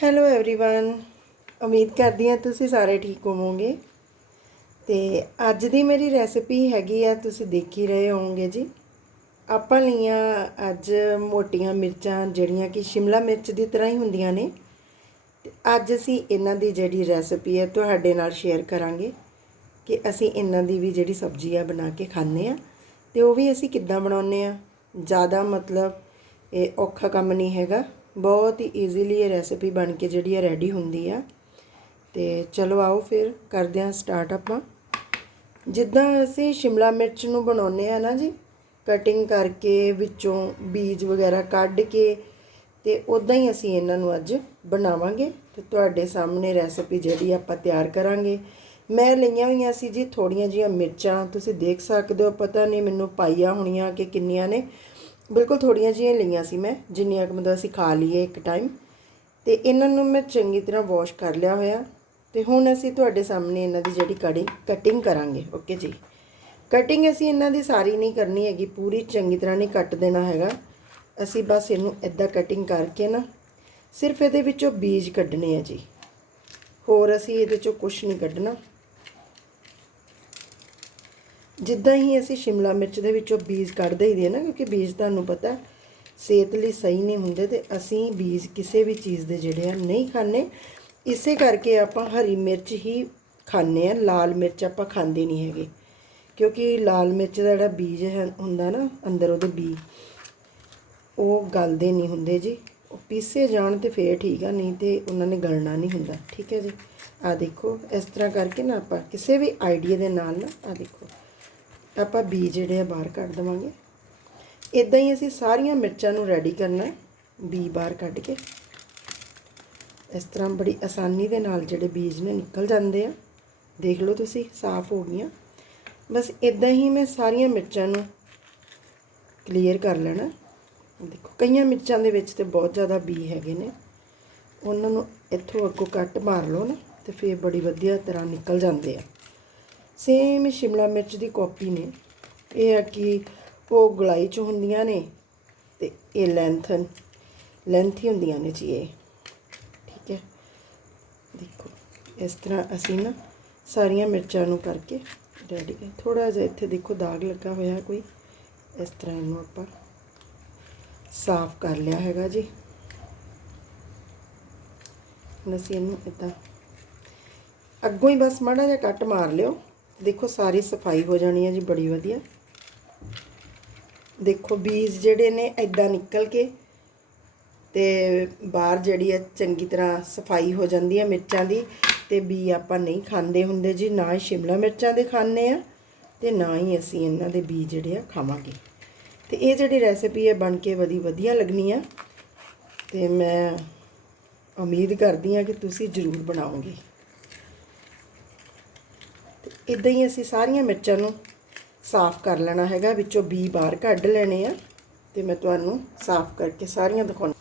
Hello everyone ਉਮੀਦ ਕਰਦੀ ਹਾਂ ਤੁਸੀਂ ਸਾਰੇ ਠੀਕ ਹੋਵੋਗੇ ਤੇ ਅੱਜ ਦੀ ਮੇਰੀ ਰੈਸਿਪੀ ਹੈਗੀ ਆ ਤੁਸੀਂ ਦੇਖ ਹੀ ਰਹੇ ਹੋਵੋਗੇ ਜੀ ਆਪਾਂ ਲਈਆਂ ਅੱਜ ਮੋਟੀਆਂ ਮਿਰਚਾਂ ਜਿਹੜੀਆਂ ਕਿ ਸ਼ਿਮਲਾ ਮਿਰਚ ਦੀ ਤਰ੍ਹਾਂ ਹੀ ਹੁੰਦੀਆਂ ਨੇ ਤੇ ਅੱਜ ਅਸੀਂ ਇਹਨਾਂ ਦੀ ਜਿਹੜੀ ਰੈਸਿਪੀ ਹੈ ਤੁਹਾਡੇ ਨਾਲ ਸ਼ੇਅਰ ਕਰਾਂਗੇ ਕਿ ਅਸੀਂ ਇਹਨਾਂ ਦੀ ਵੀ ਜਿਹੜੀ ਸਬਜ਼ੀ ਆ ਬਣਾ ਕੇ ਖਾਂਦੇ ਆ ਤੇ ਉਹ ਵੀ ਅਸੀਂ ਕਿੱਦਾਂ ਬਣਾਉਂਦੇ ਆ ਜ਼ਿਆਦਾ ਮਤਲਬ ਇਹ ਔਖਾ ਕੰਮ ਨਹੀਂ ਹੈਗਾ ਬਹੁਤ ਹੀ ਈਜ਼ੀਲੀ ਇਹ ਰੈਸਿਪੀ ਬਣ ਕੇ ਜਿਹੜੀ ਆ ਰੈਡੀ ਹੁੰਦੀ ਆ। ਤੇ ਚਲੋ ਆਓ ਫਿਰ ਕਰਦੇ ਹਾਂ ਸਟਾਰਟ ਆਪਾਂ। ਜਿੱਦਾਂ ਅਸੀਂ ਸ਼ਿਮਲਾ ਮਿਰਚ ਨੂੰ ਬਣਾਉਂਦੇ ਆ ਨਾ ਜੀ ਕਟਿੰਗ ਕਰਕੇ ਵਿੱਚੋਂ ਬੀਜ ਵਗੈਰਾ ਕੱਢ ਕੇ ਤੇ ਉਦਾਂ ਹੀ ਅਸੀਂ ਇਹਨਾਂ ਨੂੰ ਅੱਜ ਬਣਾਵਾਂਗੇ ਤੇ ਤੁਹਾਡੇ ਸਾਹਮਣੇ ਰੈਸਿਪੀ ਜਿਹੜੀ ਆਪਾਂ ਤਿਆਰ ਕਰਾਂਗੇ। ਮੈਂ ਲਈਆਂ ਹੋਈਆਂ ਸੀ ਜੀ ਥੋੜੀਆਂ ਜੀਆਂ ਮਿਰਚਾਂ, ਤੁਸੀਂ ਦੇਖ ਸਕਦੇ ਹੋ, ਪਤਾ ਨਹੀਂ ਮੈਨੂੰ ਪਾਈਆਂ ਹੋਣੀਆਂ ਕਿ ਕਿੰਨੀਆਂ ਨੇ। ਬਿਲਕੁਲ ਥੋੜੀਆਂ ਜਿਹੀਆਂ ਲਈਆਂ ਸੀ ਮੈਂ, ਜਿੰਨੀਆਂ ਕੁ ਮਤਲਬ ਅਸੀਂ ਖਾ ਲਈਏ ਇੱਕ ਟਾਈਮ ਤੇ ਇਹਨਾਂ ਨੂੰ ਮੈਂ ਚੰਗੀ ਤਰ੍ਹਾਂ ਵਾਸ਼ ਕਰ ਲਿਆ ਹੋਇਆ। ਤੇ ਹੁਣ ਅਸੀਂ ਤੁਹਾਡੇ ਸਾਹਮਣੇ ਇਹਨਾਂ ਦੀ ਜਿਹੜੀ ਕੜੀ ਕਟਿੰਗ ਕਰਾਂਗੇ ਓਕੇ ਜੀ? ਕਟਿੰਗ ਅਸੀਂ ਇਹਨਾਂ ਦੀ ਸਾਰੀ ਨਹੀਂ ਕਰਨੀ ਹੈਗੀ, ਪੂਰੀ ਚੰਗੀ ਤਰ੍ਹਾਂ ਨਹੀਂ ਕੱਟ ਦੇਣਾ ਹੈਗਾ। ਅਸੀਂ ਬਸ ਇਹਨੂੰ ਇਦਾਂ ਕਟਿੰਗ ਕਰਕੇ ਨਾ, ਸਿਰਫ ਇਹਦੇ ਵਿੱਚੋਂ ਬੀਜ ਕੱਢਣੇ ਆ ਜੀ। ਹੋਰ ਅਸੀਂ ਇਹਦੇ ਚੋਂ ਕੁਝ ਨਹੀਂ ਕੱਢਣਾ। ਜਿੱਦਾਂ ਹੀ ਅਸੀਂ ਸ਼ਿਮਲਾ ਮਿਰਚ ਦੇ ਵਿੱਚੋਂ ਬੀਜ ਕੱਢ ਦਈਦੇ ਨਾ, ਕਿਉਂਕਿ ਬੀਜ ਤੁਹਾਨੂੰ ਪਤਾ ਸਿਹਤ ਲਈ ਸਹੀ ਨਹੀਂ ਹੁੰਦੇ ਤੇ ਅਸੀਂ ਬੀਜ ਕਿਸੇ ਵੀ ਚੀਜ਼ ਦੇ ਜਿਹੜੇ ਆ ਨਹੀਂ ਖਾਣੇ ਇਸੇ ਕਰਕੇ ਆਪਾਂ ਹਰੀ ਮਿਰਚ ਹੀ ਖਾਣੇ ਆ, ਲਾਲ ਮਿਰਚ ਆਪਾਂ ਖਾਂਦੇ ਨਹੀਂ ਹੈਗੇ। ਕਿਉਂਕਿ ਲਾਲ ਮਿਰਚ ਦਾ ਜਿਹੜਾ ਬੀਜ ਹੈ, ਹੁੰਦਾ ਨਾ ਅੰਦਰ ਉਹਦੇ ਬੀ, ਉਹ ਗਲਦੇ ਨਹੀਂ ਹੁੰਦੇ ਜੀ। ਉਹ ਪੀਸੇ ਜਾਣ ਤੇ ਫੇਰ ਠੀਕ ਆ, ਨਹੀਂ ਤੇ ਉਹਨਾਂ ਨੇ ਗਲਣਾ ਨਹੀਂ ਹੁੰਦਾ। ਠੀਕ ਹੈ ਜੀ। ਆ ਦੇਖੋ, ਇਸ ਤਰ੍ਹਾਂ ਕਰਕੇ ਨਾ ਆਪਾਂ ਕਿਸੇ ਵੀ ਆਈਡੀਆ ਦੇ ਨਾਲ ਨਾ ਆ ਦੇਖੋ। ਆਪਾਂ ਬੀ ਜਿਹੜੇ ਆ ਬਾਹਰ ਕੱਢ ਦਵਾਂਗੇ। ਇਦਾਂ ਹੀ ਅਸੀਂ ਸਾਰੀਆਂ ਮਿਰਚਾਂ ਨੂੰ ਰੈਡੀ ਕਰਨਾ ਹੈ, ਬੀ ਬਾਹਰ ਕੱਢ ਕੇ। ਇਸ ਤਰ੍ਹਾਂ ਬੜੀ ਆਸਾਨੀ ਦੇ ਨਾਲ ਜਿਹੜੇ ਬੀਜ ਨੇ ਨਿਕਲ ਜਾਂਦੇ ਆ। ਦੇਖ ਲਓ ਤੁਸੀਂ, ਸਾਫ਼ ਹੋ ਗਈਆਂ। ਬਸ ਇਦਾਂ ਹੀ ਮੈਂ ਸਾਰੀਆਂ ਮਿਰਚਾਂ ਨੂੰ ਕਲੀਅਰ ਕਰ ਲੈਣਾ। ਦੇਖੋ, ਕਈਆਂ ਮਿਰਚਾਂ ਦੇ ਵਿੱਚ ਤੇ ਬਹੁਤ ਜ਼ਿਆਦਾ ਬੀ ਹੈਗੇ ਨੇ। ਉਹਨਾਂ ਨੂੰ ਇੱਥੋਂ ਅੱਗੋਂ ਕੱਟ ਮਾਰ ਲਓ ਨਾ, ਤੇ ਫੇਰ ਬੜੀ ਵਧੀਆ ਤਰ੍ਹਾਂ ਨਿਕਲ ਜਾਂਦੇ ਆ। ਸੇਮ ਸ਼ਿਮਲਾ ਮਿਰਚ ਦੀ ਕਾਪੀ ਨੇ। ਇਹ ਹੈ ਕਿ ਉਹ ਗਲਾਈ ਚ ਹੁੰਦੀਆਂ ਨੇ ਤੇ ਇਹ ਲੈਂਥਨ ਲੈਂਥੀ ਹੁੰਦੀਆਂ ਨੇ ਜੀ ਇਹ। ਠੀਕ ਹੈ? ਦੇਖੋ, ਇਸ ਤਰ੍ਹਾਂ ਅਸੀਂ ਨਾ ਸਾਰੀਆਂ ਮਿਰਚਾਂ ਨੂੰ ਕਰਕੇ ਰੈਡੀ ਕਰ ਥੋੜਾ ਜਿਹਾ ਇੱਥੇ ਦੇਖੋ ਦਾਗ ਲੱਗਾ ਹੋਇਆ ਕੋਈ। ਇਸ ਤਰ੍ਹਾਂ ਇਹਨੂੰ ਆਪਾਂ ਸਾਫ਼ ਕਰ ਲਿਆ ਹੈਗਾ ਜੀ। ਹੁਣ ਅਸੀਂ ਇਹਨੂੰ ਇਦਾਂ ਅੱਗੋਂ ਹੀ ਬਸ ਮਾੜਾ ਜਿਹਾ ਕੱਟ ਮਾਰ ਲਿਓ। ਦੇਖੋ, ਸਾਰੀ ਸਫ਼ਾਈ ਹੋ ਜਾਣੀ ਹੈ ਜੀ, ਬੜੀ ਵਧੀਆ। ਦੇਖੋ, ਬੀਜ ਜਿਹੜੇ ਨੇ ਐਦਾਂ ਨਿਕਲ ਕੇ ਤੇ ਬਾਹਰ ਜਿਹੜੀ ਹੈ, ਚੰਗੀ ਤਰ੍ਹਾਂ ਸਫ਼ਾਈ ਹੋ ਜਾਂਦੀ ਹੈ ਮਿਰਚਾਂ ਦੀ ਤੇ ਬੀ ਆਪਾਂ ਨਹੀਂ ਖਾਂਦੇ ਹੁੰਦੇ ਜੀ, ਨਾ ਹੀ ਸ਼ਿਮਲਾ ਮਿਰਚਾਂ ਦੇ ਖਾਂਦੇ ਆ ਤੇ ਨਾ ਹੀ ਅਸੀਂ ਇਹਨਾਂ ਦੇ ਬੀ ਜਿਹੜੇ ਆ, ਖਾਵਾਂਗੇ। ਤੇ ਇਹ ਜਿਹੜੀ ਰੈਸਿਪੀ ਹੈ, ਬਣ ਕੇ ਵਧੀ ਵਧੀਆ ਲੱਗਣੀ ਆ। ਤੇ ਮੈਂ ਉਮੀਦ ਕਰਦੀ ਆ ਕਿ ਤੁਸੀਂ ਜ਼ਰੂਰ ਬਣਾਓਗੇ। ਇਦਾਂ ਹੀ ਅਸੀਂ ਸਾਰੀਆਂ ਮਿਰਚਾਂ ਨੂੰ ਸਾਫ਼ ਕਰ ਲੈਣਾ ਹੈਗਾ, ਵਿੱਚੋਂ ਬੀ ਬਾਹਰ ਕੱਢ ਲੈਣੇ ਆ ਤੇ ਮੈਂ ਤੁਹਾਨੂੰ ਸਾਫ਼ ਕਰਕੇ ਸਾਰੀਆਂ ਦਿਖਾਉਣਾ।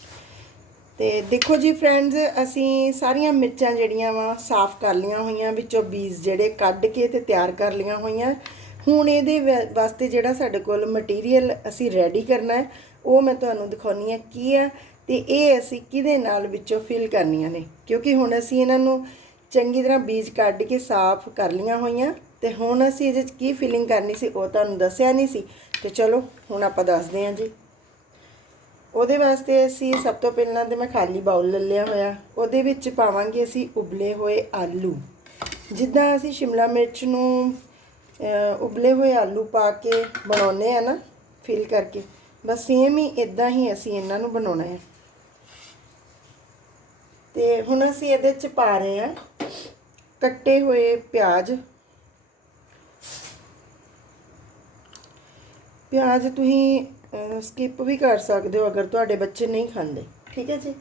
ਤੇ ਦੇਖੋ ਜੀ ਫਰੈਂਡਸ, ਅਸੀਂ ਸਾਰੀਆਂ ਮਿਰਚਾਂ ਜਿਹੜੀਆਂ ਵਾ ਸਾਫ਼ ਕਰ ਲੀਆਂ ਹੋਈਆਂ, ਵਿੱਚੋਂ ਬੀਜ ਜਿਹੜੇ ਕੱਢ ਕੇ ਤੇ ਤਿਆਰ ਕਰ ਲੀਆਂ ਹੋਈਆਂ। ਹੁਣ ਇਹਦੇ ਵਾਸਤੇ ਜਿਹੜਾ ਸਾਡੇ ਕੋਲ ਮਟੀਰੀਅਲ ਅਸੀਂ ਰੈਡੀ ਕਰਨਾ ਹੈ, ਉਹ ਮੈਂ ਤੁਹਾਨੂੰ ਦਿਖਾਉਣੀ ਹੈ ਕੀ ਹੈ ਤੇ ਇਹ ਅਸੀਂ ਕਿਹਦੇ ਨਾਲ ਵਿੱਚੋਂ ਫਿਲ ਕਰਨੀਆਂ ਨੇ। ਕਿਉਂਕਿ ਹੁਣ ਅਸੀਂ ਇਹਨਾਂ ਨੂੰ ਚੰਗੀ ਤਰ੍ਹਾਂ ਬੀਜ ਕੱਢ ਕੇ ਸਾਫ਼ ਕਰ ਲੀਆਂ ਹੋਈਆਂ ਤੇ ਹੁਣ ਅਸੀਂ ਇਹਦੇ ਵਿੱਚ ਕੀ ਫਿਲਿੰਗ ਕਰਨੀ ਸੀ ਉਹ ਤੁਹਾਨੂੰ ਦੱਸਿਆ ਨਹੀਂ ਸੀ। ਤੇ ਚਲੋ, ਹੁਣ ਆਪਾਂ ਦੱਸਦੇ ਹਾਂ ਜੀ। ਉਹਦੇ ਵਾਸਤੇ ਅਸੀਂ ਸਭ ਤੋਂ ਪਹਿਲਾਂ ਤੇ ਮੈਂ ਖਾਲੀ ਬਾਉਲ ਲੈ ਲਿਆ ਹੋਇਆ। ਉਹਦੇ ਵਿੱਚ ਪਾਵਾਂਗੇ ਅਸੀਂ ਉਬਲੇ ਹੋਏ ਆਲੂ। ਜਿੱਦਾਂ ਅਸੀਂ ਸ਼ਿਮਲਾ ਮਿਰਚ ਨੂੰ ਉਬਲੇ ਹੋਏ ਆਲੂ ਪਾ ਕੇ ਬਣਾਉਨੇ ਆ ਨਾ ਫਿਲ ਕਰਕੇ, ਬਸ ਸੇਮ ਹੀ ਇਦਾਂ ਹੀ ਅਸੀਂ ਇਹਨਾਂ ਨੂੰ ਬਣਾਉਣਾ ਹੈ। ਤੇ ਹੁਣ ਅਸੀਂ ਇਹਦੇ ਚ ਪਾ ਰਹੇ ਹਾਂ ਕੱਟੇ ਹੋਏ ਪਿਆਜ਼। ਪਿਆਜ਼ ਤੁਸੀਂ ਸਕਿਪ ਵੀ ਕਰ ਸਕਦੇ ਹੋ ਅਗਰ ਤੁਹਾਡੇ ਬੱਚੇ ਨਹੀਂ ਖਾਂਦੇ। ਠੀਕ ਹੈ ਜੀ?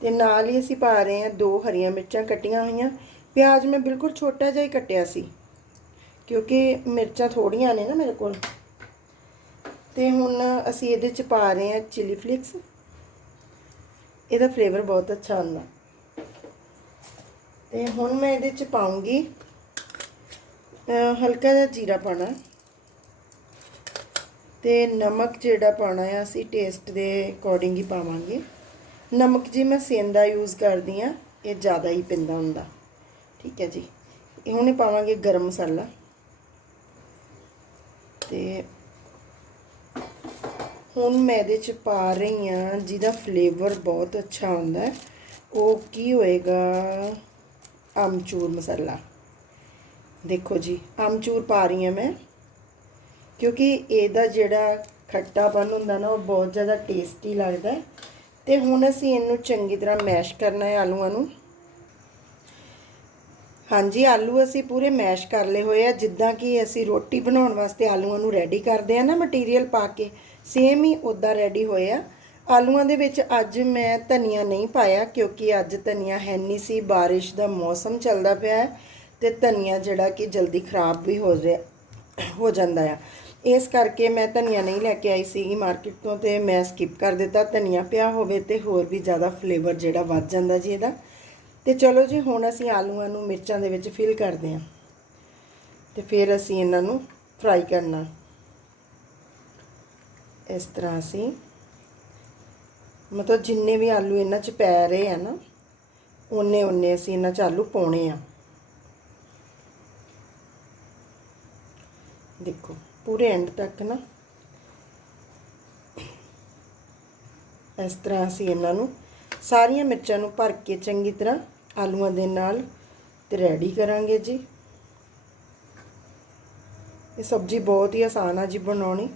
ਤੇ ਨਾਲ ਹੀ ਅਸੀਂ ਪਾ ਰਹੇ ਹਾਂ ਦੋ ਹਰੀਆਂ ਮਿਰਚਾਂ ਕੱਟੀਆਂ ਹੋਈਆਂ। ਪਿਆਜ਼ ਮੈਂ ਬਿਲਕੁਲ ਛੋਟਾ ਜਿਹਾ ਹੀ ਕੱਟਿਆ ਸੀ, ਕਿਉਂਕਿ ਮਿਰਚਾਂ ਥੋੜੀਆਂ ਨੇ ਨਾ ਮੇਰੇ ਕੋਲ। ਤੇ ਹੁਣ ਅਸੀਂ ਇਹਦੇ ਚ ਪਾ ਰਹੇ ਹਾਂ ਚਿਲੀ ਫਲਿਕਸ ਇਹਦਾ ਫਲੇਵਰ ਬਹੁਤ ਅੱਛਾ ਆਉਂਦਾ ਤੇ ਹੁਣ ਮੈਂ ਇਹਦੇ ਚ ਪਾਉਂਗੀ ਹਲਕਾ ਜਿਹਾ ਜੀਰਾ ਪਾਣਾ ਤੇ ਨਮਕ ਜਿਹੜਾ ਪਾਣਾ ਆ, ਅਸੀਂ ਟੇਸਟ ਦੇ ਅਕੋਰਡਿੰਗ ਹੀ ਪਾਵਾਂਗੇ। ਨਮਕ ਜੀ ਮੈਂ ਸੇਂਦਾ ਯੂਜ਼ ਕਰਦੀ ਆ, ਇਹ ਜ਼ਿਆਦਾ ਹੀ ਪੈਂਦਾ ਹੁੰਦਾ। ਠੀਕ ਹੈ ਜੀ। ਇਹ ਹੁਣੇ ਪਾਵਾਂਗੇ ਗਰਮ ਮਸਾਲਾ। ਤੇ ਹੁਣ ਮੈਂ ਇਹਦੇ ਚ ਪਾ ਰਹੀ ਆ, ਜਿਹਦਾ ਫਲੇਵਰ ਬਹੁਤ ਅੱਛਾ ਆਉਂਦਾ। ਉਹ ਕੀ ਹੋਏਗਾ? ਆਮਚੂਰ ਮਸਾਲਾ। ਦੇਖੋ ਜੀ, ਆਮਚੂਰ ਪਾ ਰਹੀ ਹਾਂ ਮੈਂ। ਕਿਉਂਕਿ ਇਹਦਾ ਜਿਹੜਾ ਖੱਟਾਪਨ ਹੁੰਦਾ ਨਾ, ਉਹ ਬਹੁਤ ਜ਼ਿਆਦਾ ਟੇਸਟੀ ਲੱਗਦਾ ਹੈ। ਤੇ ਹੁਣ ਅਸੀਂ ਇਹਨੂੰ ਚੰਗੀ ਤਰ੍ਹਾਂ ਮੈਸ਼ ਕਰਨਾ ਹੈ ਆਲੂਆਂ ਨੂੰ। ਹਾਂਜੀ, ਆਲੂ ਅਸੀਂ ਪੂਰੇ ਮੈਸ਼ ਕਰ ਲਏ ਹੋਏ ਆ। ਜਿੱਦਾਂ ਕਿ ਅਸੀਂ ਰੋਟੀ ਬਣਾਉਣ ਵਾਸਤੇ ਆਲੂਆਂ ਨੂੰ ਰੈਡੀ ਕਰਦੇ ਆ ਨਾ ਮਟੀਰੀਅਲ ਪਾ ਕੇ ਸੇਮ ਹੀ ਉਦਾਂ ਰੈਡੀ ਹੋਏ ਆ। ਆਲੂਆਂ ਦੇ ਵਿੱਚ ਅੱਜ ਮੈਂ ਧਨੀਆ ਨਹੀਂ ਪਾਇਆ ਕਿਉਂਕਿ ਅੱਜ ਧਨੀਆ ਹੈ ਨਹੀਂ ਸੀ, ਬਾਰਿਸ਼ ਦਾ ਮੌਸਮ ਚੱਲਦਾ ਪਿਆ ਹੈ ਤੇ ਧਨੀਆ ਜਿਹੜਾ ਕਿ ਜਲਦੀ ਖਰਾਬ ਵੀ ਹੋ ਰਿਹਾ, ਹੋ ਜਾਂਦਾ ਆ। ਇਸ ਕਰਕੇ ਮੈਂ ਧਨੀਆ ਨਹੀਂ ਲੈ ਕੇ ਆਈ ਸੀਗੀ ਮਾਰਕੀਟ ਤੋਂ ਤੇ ਮੈਂ ਸਕਿਪ ਕਰ ਦਿੱਤਾ, ਧਨੀਆ ਪਿਆ ਹੋਵੇ ਤੇ ਹੋਰ ਵੀ ਜ਼ਿਆਦਾ ਫਲੇਵਰ ਜਿਹੜਾ ਵੱਧ ਜਾਂਦਾ ਜੀ ਇਹਦਾ। ਤੇ ਚਲੋ ਜੀ, ਹੁਣ ਅਸੀਂ ਆਲੂਆਂ ਨੂੰ ਮਿਰਚਾਂ ਦੇ ਵਿੱਚ ਫਿਲ ਕਰਦੇ ਹਾਂ ਤੇ ਫਿਰ ਅਸੀਂ ਇਹਨਾਂ ਨੂੰ ਫਰਾਈ ਕਰਨਾ। ਇਸ ਤਰ੍ਹਾਂ ਅਸੀਂ ਮਤਲਬ ਜਿੰਨੇ ਵੀ ਆਲੂ ਇਹਨਾਂ 'ਚ ਪੈ ਰਹੇ ਆ ਨਾ ਉਹਨੇ ਉਹਨੇ ਅਸੀਂ ਇਹਨਾਂ 'ਚ ਆਲੂ ਪਾਉਣੇ ਆ। ਦੇਖੋ, ਪੂਰੇ ਐਂਡ ਤੱਕ ਨਾ ਇਸ ਤਰ੍ਹਾਂ ਅਸੀਂ ਇਹਨਾਂ ਨੂੰ ਸਾਰੀਆਂ ਮਿਰਚਾਂ ਨੂੰ ਭਰ ਕੇ ਚੰਗੀ ਤਰ੍ਹਾਂ ਆਲੂਆਂ ਦੇ ਨਾਲ ਤੇ ਰੈਡੀ ਕਰਾਂਗੇ ਜੀ। ਇਹ ਸਬਜ਼ੀ ਬਹੁਤ ਹੀ ਆਸਾਨ ਆ ਜੀ ਬਣਾਉਣੀ,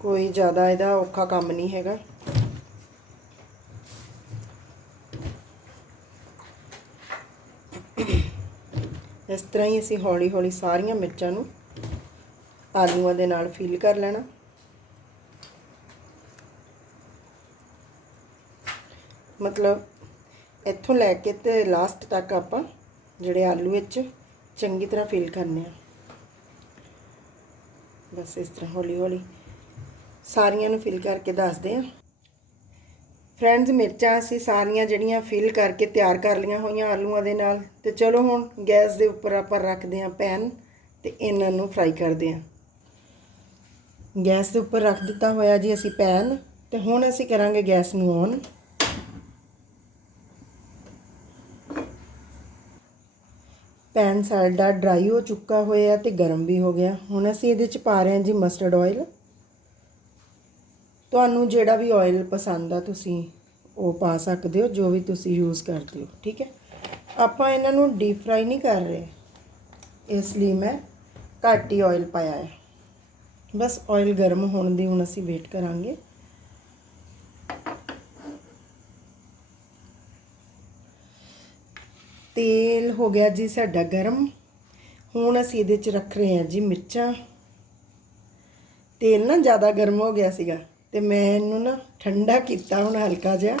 ਕੋਈ ਜ਼ਿਆਦਾ ਇਹਦਾ ਔਖਾ ਕੰਮ ਨਹੀਂ ਹੈਗਾ। ਇਸ ਤਰ੍ਹਾਂ ਹੀ ਅਸੀਂ ਹੌਲੀ ਹੌਲੀ ਸਾਰੀਆਂ ਮਿਰਚਾਂ ਨੂੰ ਆਲੂਆਂ ਦੇ ਨਾਲ ਫਿਲ ਕਰ ਲੈਣਾ। ਮਤਲਬ ਇੱਥੋਂ ਲੈ ਕੇ ਤੇ ਲਾਸਟ ਤੱਕ ਆਪਾਂ ਜਿਹੜੇ ਆਲੂ ਵਿੱਚ ਚੰਗੀ ਤਰ੍ਹਾਂ ਫਿਲ ਕਰਨੇ ਆ। ਬਸ ਇਸ ਤਰ੍ਹਾਂ ਹੌਲੀ ਹੌਲੀ ਸਾਰੀਆਂ ਨੂੰ ਫਿਲ ਕਰਕੇ ਦੱਸਦੇ ਆ। ਫਰੈਂਡਸ ਮਿਰਚਾਂ ਅਸੀਂ ਸਾਰੀਆਂ ਜਿਹੜੀਆਂ ਫਿਲ ਕਰਕੇ ਤਿਆਰ ਕਰ ਲਈਆਂ ਹੋਈਆਂ ਆਲੂਆਂ ਦੇ ਨਾਲ। ਤੇ ਚਲੋ ਹੁਣ ਗੈਸ ਦੇ ਉੱਪਰ ਆਪਾਂ ਰੱਖਦੇ ਆ ਪੈਨ ਤੇ ਇਹਨਾਂ ਨੂੰ ਫਰਾਈ ਕਰਦੇ ਆ ਗੈਸ ਦੇ ਉੱਪਰ ਰੱਖ ਦਿੱਤਾ ਹੋਇਆ ਜੀ ਅਸੀਂ ਪੈਨ ਤੇ ਹੁਣ ਅਸੀਂ ਕਰਾਂਗੇ ਗੈਸ ਨੂੰ ਔਨ ਪੈਨ ਸਾਡਾ ਡਰਾਈ ਹੋ ਚੁੱਕਾ ਹੋਇਆ ਤੇ ਗਰਮ ਵੀ ਹੋ ਗਿਆ। ਹੁਣ ਅਸੀਂ ਇਹਦੇ ਚ ਪਾ ਰਹੇ ਹਾਂ ਜੀ ਮਸਟਰਡ ਆਇਲ ਤੁਹਾਨੂੰ ਜਿਹੜਾ ਵੀ ਆਇਲ ਪਸੰਦ ਆ ਤੁਸੀਂ ਉਹ ਪਾ ਸਕਦੇ ਹੋ, ਜੋ ਵੀ ਤੁਸੀਂ ਯੂਜ਼ ਕਰਦੇ ਹੋ, ਠੀਕ ਹੈ? ਆਪਾਂ ਇਹਨਾਂ ਨੂੰ ਡੀਪ ਫਰਾਈ ਨਹੀਂ ਕਰ ਰਹੇ। ਇਸ ਲਈ ਮੈਂ ਘੱਟ ਹੀ ਆਇਲ ਪਾਇਆ ਹੈ। ਬਸ ਆਇਲ ਗਰਮ ਹੋਣ ਦੀ ਹੁਣ ਅਸੀਂ ਵੇਟ ਕਰਾਂਗੇ। ਤੇਲ ਹੋ ਗਿਆ ਜੀ ਸਾਡਾ ਗਰਮ। ਹੁਣ ਅਸੀਂ ਇਹਦੇ ਚ ਰੱਖ ਰਹੇ ਹਾਂ ਜੀ ਮਿਰਚਾਂ। ਤੇਲ ਨਾ ਜ਼ਿਆਦਾ ਗਰਮ ਹੋ ਗਿਆ ਸੀਗਾ। ਤੇ ਮੈਂ ਇਹਨੂੰ ਨਾ ਠੰਡਾ ਕੀਤਾ ਹੁਣ ਹਲਕਾ ਜਿਹਾ,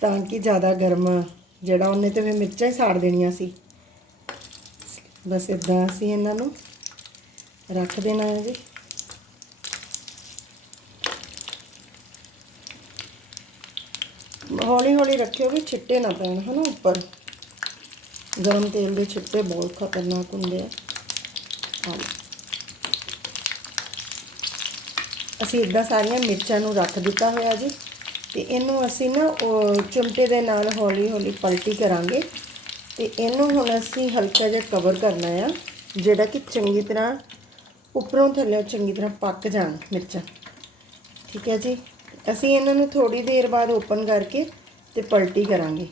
ਤਾਂ ਕਿ ਜ਼ਿਆਦਾ ਗਰਮ ਜਿਹੜਾ ਉਹਨੇ ਤੇ ਮੈਂ ਮਿਰਚਾਂ ਹੀ ਸਾੜ ਦੇਣੀਆਂ ਸੀ। ਬਸ ਇਦਾਂ ਅਸੀਂ ਇਹਨਾਂ ਨੂੰ ਰੱਖ ਦੇਣਾ ਹੈ ਜੀ। ਹੌਲੀ ਹੌਲੀ ਰੱਖਿਓ ਵੀ ਛਿੱਟੇ ਨਾ ਪੈਣ, ਹਨਾ ਉੱਪਰ। ਗਰਮ ਤੇਲ ਦੇ ਛਿੱਟੇ ਬਹੁਤ ਖਤਰਨਾਕ ਹੁੰਦੇ ਆ। ਹਾਂ ਅਸੀਂ ਇਦਾਂ ਸਾਰੀਆਂ ਮਿਰਚਾਂ ਨੂੰ ਰੱਖ ਦਿੱਤਾ ਹੋਇਆ ਜੀ। ਤੇ ਇਹਨੂੰ ਅਸੀਂ ਨਾ, ਉਹ ਚੁੰਮਟੇ ਦੇ ਨਾਲ ਹੌਲੀ ਹੌਲੀ ਪਲਟੀ ਕਰਾਂਗੇ। ਤੇ ਇਹਨੂੰ ਹੁਣ ਅਸੀਂ ਹਲਕਾ ਜਿਹਾ ਕਵਰ ਕਰਨਾ ਆ, ਜਿਹੜਾ ਕਿ ਚੰਗੀ ਤਰ੍ਹਾਂ ਉੱਪਰੋਂ ਥੱਲੇ ਚੰਗੀ ਤਰ੍ਹਾਂ ਪੱਕ ਜਾਣ ਮਿਰਚਾਂ। ਠੀਕ ਹੈ ਜੀ? ਅਸੀਂ ਇਹਨਾਂ ਨੂੰ ਥੋੜੀ ਦੇਰ ਬਾਅਦ ਓਪਨ ਕਰਕੇ ਤੇ ਪਲਟੀ ਕਰਾਂਗੇ।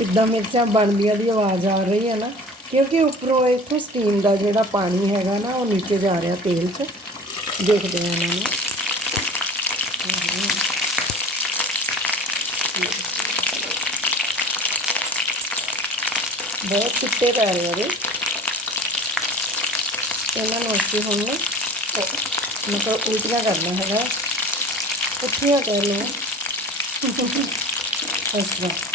ਇੱਦਾਂ ਮਿਰਚਾਂ ਬਣਦੀਆਂ ਦੀ ਆਵਾਜ਼ ਆ ਰਹੀ ਹੈ ਨਾ। ਕਿਉਂਕਿ ਉੱਪਰੋਂ ਇੱਥੋਂ ਸਟੀਮ ਦਾ ਜਿਹੜਾ ਪਾਣੀ ਹੈਗਾ ਨਾ, ਉਹ ਨੀਚੇ ਜਾ ਰਿਹਾ ਤੇਲ 'ਚ। ਦੇਖਦੇ ਹਾਂ ਇਹਨਾਂ ਨੂੰ। ਬਹੁਤ ਚਿੱਟੇ ਪੈ ਰਹੇ ਆ ਇਹਦੇ। ਇਹਨਾਂ ਨੂੰ ਅਸੀਂ ਹੁਣ ਨਾ ਉਹ ਮਤਲਬ ਉਲਟੀਆਂ ਕਰਨਾ ਹੈਗਾ। ਪੁੱਠੀਆਂ ਕਰ ਲਓ। ਇਸ ਤਰ੍ਹਾਂ।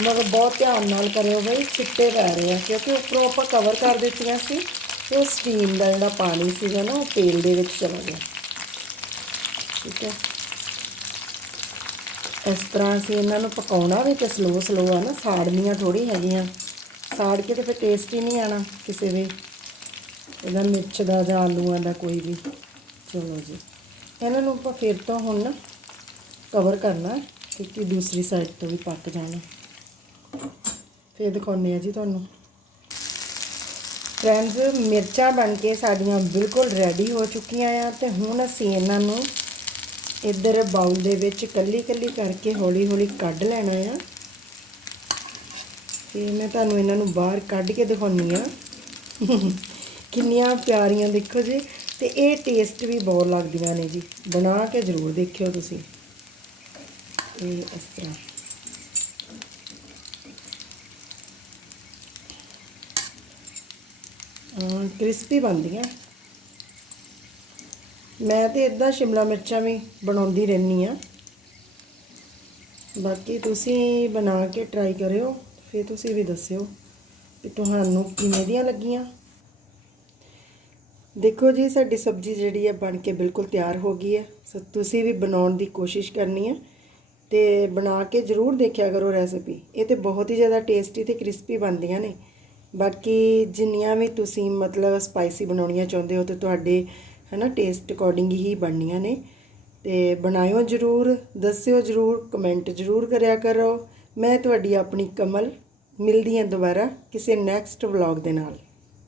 ਮਗਰ ਬਹੁਤ ਧਿਆਨ ਨਾਲ ਕਰਿਓ ਬਈ, ਚਿੱਟੇ ਪੈ ਰਹੇ ਆ, ਕਿਉਂਕਿ ਉੱਪਰੋਂ ਆਪਾਂ ਕਵਰ ਕਰ ਦਿੱਤੀਆਂ ਸੀ ਤੇ ਉਹ ਸਟੀਮ ਦਾ ਜਿਹੜਾ ਪਾਣੀ ਸੀਗਾ ਨਾ, ਉਹ ਤੇਲ ਦੇ ਵਿੱਚ ਚਲਾ ਗਿਆ। ਠੀਕ ਹੈ। ਇਸ ਤਰ੍ਹਾਂ ਅਸੀਂ ਇਹਨਾਂ ਨੂੰ ਪਕਾਉਣਾ ਵੀ ਤੇ ਸਲੋ ਸਲੋ ਆ ਨਾ, ਸਾੜਨੀਆਂ ਥੋੜੀ ਹੈਗੀਆਂ। ਸਾੜ ਕੇ ਤੇ ਫਿਰ ਟੇਸਟ ਹੀ ਨਹੀਂ ਆਣਾ ਕਿਸੇ ਵੀ। ਇਹਦਾ ਮਿਰਚ ਦਾ ਜਾਂ ਆਲੂਆਂ ਦਾ ਕੋਈ ਵੀ। ਚਲੋ ਜੀ। ਇਹਨਾਂ ਨੂੰ ਆਪਾਂ ਫਿਰ ਤੋਂ ਹੁਣ ਨਾ ਕਵਰ ਕਰਨਾ, ਕਿਉਂਕਿ ਦੂਸਰੀ ਸਾਈਡ ਤੋਂ ਵੀ ਪੱਕ ਜਾਣਾ। ਫਿਰ ਦਿਖਾਉਂਦੇ ਆ ਜੀ ਤੁਹਾਨੂੰ। ਫਰੈਂਡਸ, ਮਿਰਚਾਂ ਬਣ ਕੇ ਸਾਡੀਆਂ ਬਿਲਕੁਲ ਰੈਡੀ ਹੋ ਚੁੱਕੀਆਂ ਆ ਤੇ ਹੁਣ ਅਸੀਂ ਇਹਨਾਂ ਨੂੰ ਇੱਧਰ ਬਾਉਲ ਦੇ ਵਿੱਚ ਕੱਲੀ ਕੱਲੀ ਕਰਕੇ ਹੌਲੀ ਹੌਲੀ ਕੱਢ ਲੈਣਾ ਆ। ਤੇ ਮੈਂ ਤੁਹਾਨੂੰ ਇਹਨਾਂ ਨੂੰ ਬਾਹਰ ਕੱਢ ਕੇ ਦਿਖਾਉਣੀ ਆ ਕਿੰਨੀਆਂ ਪਿਆਰੀਆਂ ਦੇਖੋ ਜੀ। ਤੇ ਇਹ ਟੇਸਟ ਵੀ ਬਹੁਤ ਲੱਗਦੀਆਂ ਨੇ ਜੀ। ਬਣਾ ਕੇ ਜ਼ਰੂਰ ਦੇਖਿਓ ਤੁਸੀਂ। ਇਹ ਇਸ ਤਰ੍ਹਾਂ। ਕ੍ਰਿਸਪੀ ਬਣਦੀਆਂ। ਮੈਂ ਤੇ ਇਦਾਂ ਸ਼ਿਮਲਾ ਮਿਰਚਾਂ ਵੀ ਬਣਾਉਂਦੀ ਰਹਿੰਦੀ ਆ ਬਾਕੀ ਤੁਸੀਂ ਬਣਾ ਕੇ ਟਰਾਈ ਕਰਿਓ, ਫਿਰ ਤੁਸੀਂ ਵੀ ਦੱਸਿਓ ਕਿ ਤੁਹਾਨੂੰ ਕਿਵੇਂ ਦੀਆਂ ਲੱਗੀਆਂ। ਦੇਖੋ ਜੀ, ਸਾਡੀ ਸਬਜ਼ੀ ਜਿਹੜੀ ਹੈ ਬਣ ਕੇ ਬਿਲਕੁਲ ਤਿਆਰ ਹੋ ਗਈ ਹੈ। ਸੋ ਤੁਸੀਂ ਵੀ ਬਣਾਉਣ ਦੀ ਕੋਸ਼ਿਸ਼ ਕਰਨੀ ਹੈ ਤੇ ਬਣਾ ਕੇ ਜ਼ਰੂਰ ਦੇਖਿਆ ਕਰੋ ਰੈਸਿਪੀ ਇਹ ਤੇ ਬਹੁਤ ਹੀ ਜ਼ਿਆਦਾ ਟੇਸਟੀ ਤੇ ਕ੍ਰਿਸਪੀ ਬਣਦੀਆਂ ਨੇ। ਬਾਕੀ ਜਿੰਨੀਆਂ ਵੀ ਤੁਸੀਂ ਮਤਲਬ ਸਪਾਈਸੀ ਬਣਾਉਣੀਆਂ ਚਾਹੁੰਦੇ ਹੋ ਤੇ ਤੁਹਾਡੇ ਹਨਾ ਟੇਸਟ ਅਕੋਰਡਿੰਗ ਹੀ ਬਣਨੀਆਂ ਨੇ। ਤੇ ਬਣਾਇਓ ਜ਼ਰੂਰ, ਦੱਸਿਓ ਜ਼ਰੂਰ ਕਮੈਂਟ ਜ਼ਰੂਰ ਕਰਿਆ ਕਰੋ। ਮੈਂ ਤੁਹਾਡੀ ਆਪਣੀ ਕਮਲ, ਮਿਲਦੀ ਹਾਂ ਦੁਬਾਰਾ ਕਿਸੇ ਨੈਕਸਟ ਵਲੌਗ ਦੇ ਨਾਲ।